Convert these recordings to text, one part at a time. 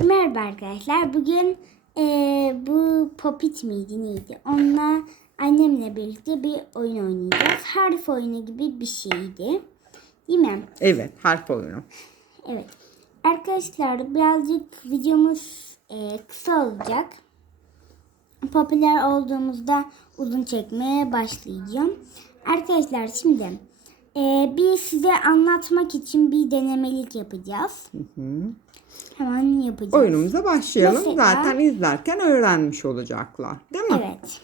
Merhaba arkadaşlar. Bugün eee, bu Popit miydi neydi? Onunla annemle birlikte bir oyun oynayacağız. Harf oyunu gibi bir şeydi. Değil mi? Evet harf oyunu. Evet. Arkadaşlar birazcık videomuz eee, kısa olacak. Popüler olduğumuzda uzun çekmeye başlayacağım. Arkadaşlar şimdi eee, bir size anlatmak için bir denemelik yapacağız. Hemen yapacağız. Oyunumuza başlayalım. Mesela- Zaten izlerken öğrenmiş olacaklar. Değil mi? Evet.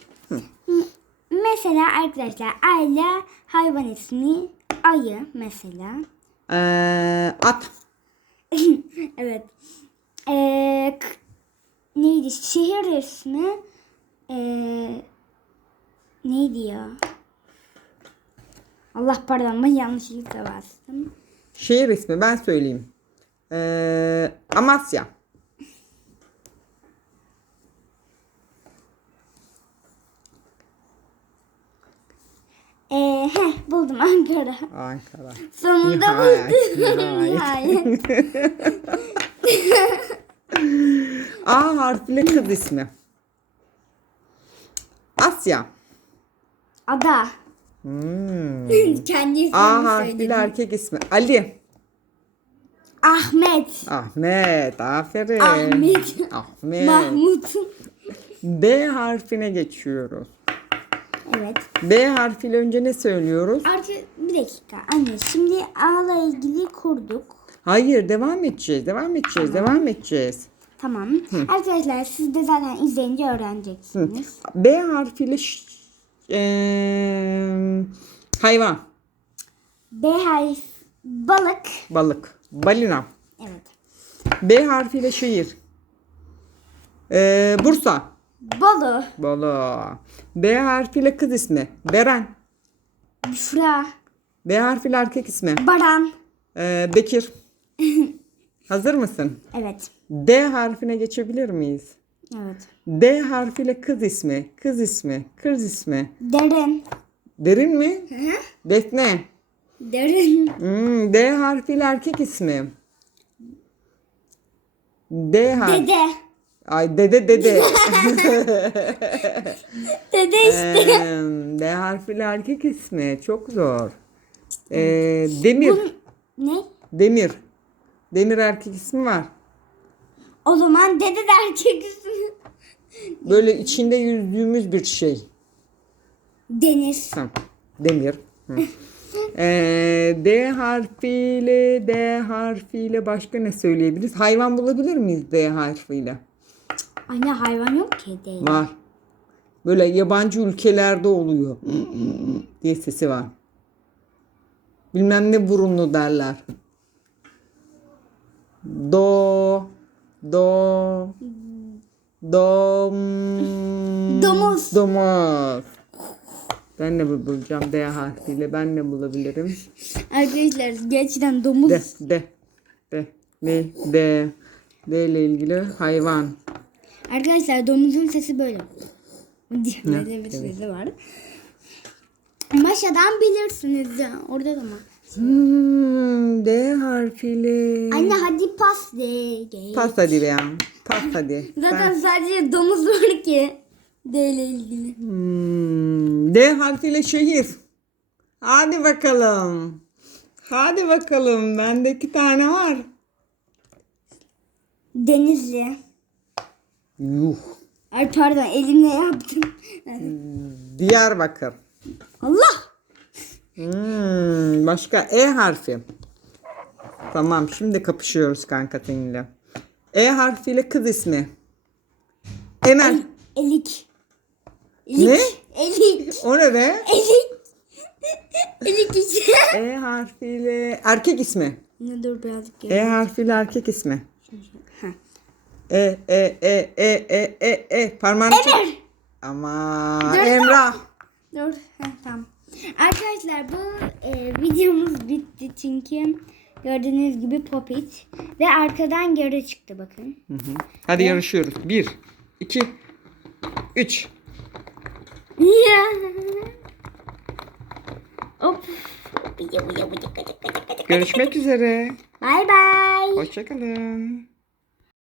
M- Mesela arkadaşlar ayla hayvan ismi ayı mesela. Ee, at. evet. Ee, neydi? Şehir ismi ee, neydi ya? Allah pardon ben yanlışlıkla bastım. Şehir ismi ben söyleyeyim. Ee, Amasya. Ee, heh, buldum Ankara. Ankara. Sonunda Nihayet, buldum. nihayet. A harfiyle kız ismi. Asya. Ada. Hmm. Kendi ismini A harfiyle söyledim. erkek ismi. Ali. Ahmet. Ahmet. Aferin. Ahmet. Ahmet. Mahmut. B harfine geçiyoruz. Evet. B harfiyle önce ne söylüyoruz? Artık bir dakika anne. Şimdi A'la ilgili kurduk. Hayır devam edeceğiz. Devam edeceğiz. Devam edeceğiz. Tamam. Arkadaşlar siz de zaten izleyince öğreneceksiniz. B harfiyle ş- eee, hayvan, B harf balık. balık, balina. Evet. B harfiyle şehir. Eee, Bursa, Bolu. Bolu. B harfiyle kız ismi. Beren. Büşra. B harfiyle erkek ismi. Baran. Eee, Bekir. Hazır mısın? Evet. D harfine geçebilir miyiz? Evet. D harfiyle kız ismi. Kız ismi. Kız ismi. Derin. Derin mi? Defne. Derin. Hmm, D harfiyle erkek ismi. D harfi. Dede. Ay dede dede. Dede işte. Ee, D harfiyle erkek ismi. Çok zor. Ee, Demir. ne? Demir. Demir erkek ismi var. O zaman dede de erkek. Böyle içinde yüzdüğümüz bir şey. Deniz. Tamam. Demir. Hı. Ee, D harfiyle D harfiyle başka ne söyleyebiliriz? Hayvan bulabilir miyiz D harfiyle? Anne hayvan yok ki değil. Var. Böyle yabancı ülkelerde oluyor. diye sesi var. Bilmem ne burunlu derler. Do do dom Domuz. domuz. Ben bu- bulacağım D harfiyle? Ben ne bulabilirim? Arkadaşlar gerçekten domuz. De de de ne de D ile ilgili hayvan. Arkadaşlar domuzun sesi böyle. Böyle bir sesi var. Maşadan bilirsiniz ya. Orada da mı? Hmm, D harfiyle. Anne hadi pas de. de. Pas hadi be ya. Pas hadi. Zaten sadece domuz var ki. D ile ilgili. Hmm, D harfiyle şehir. Hadi bakalım. Hadi bakalım. Bende iki tane var. Denizli. Yuh. Ay pardon elimle yaptım. Diyarbakır. Allah. Hmm, başka E harfi. Tamam şimdi kapışıyoruz kanka seninle. E harfiyle kız ismi. Emel. Elik. Ne? Elik. O ne be? Elik. Elik işte. E harfiyle erkek ismi. Ne dur birazcık. E harfiyle erkek ismi. Ha. E e e e e e e parmağını. Emir. Ama. Emrah. Dur. Heh, tamam. Arkadaşlar bu e, videomuz bitti çünkü gördüğünüz gibi popit ve arkadan göre çıktı bakın. Hadi yarışıyoruz. Bir, iki, üç. Hop. Görüşmek üzere. Bye bye. Hoşçakalın.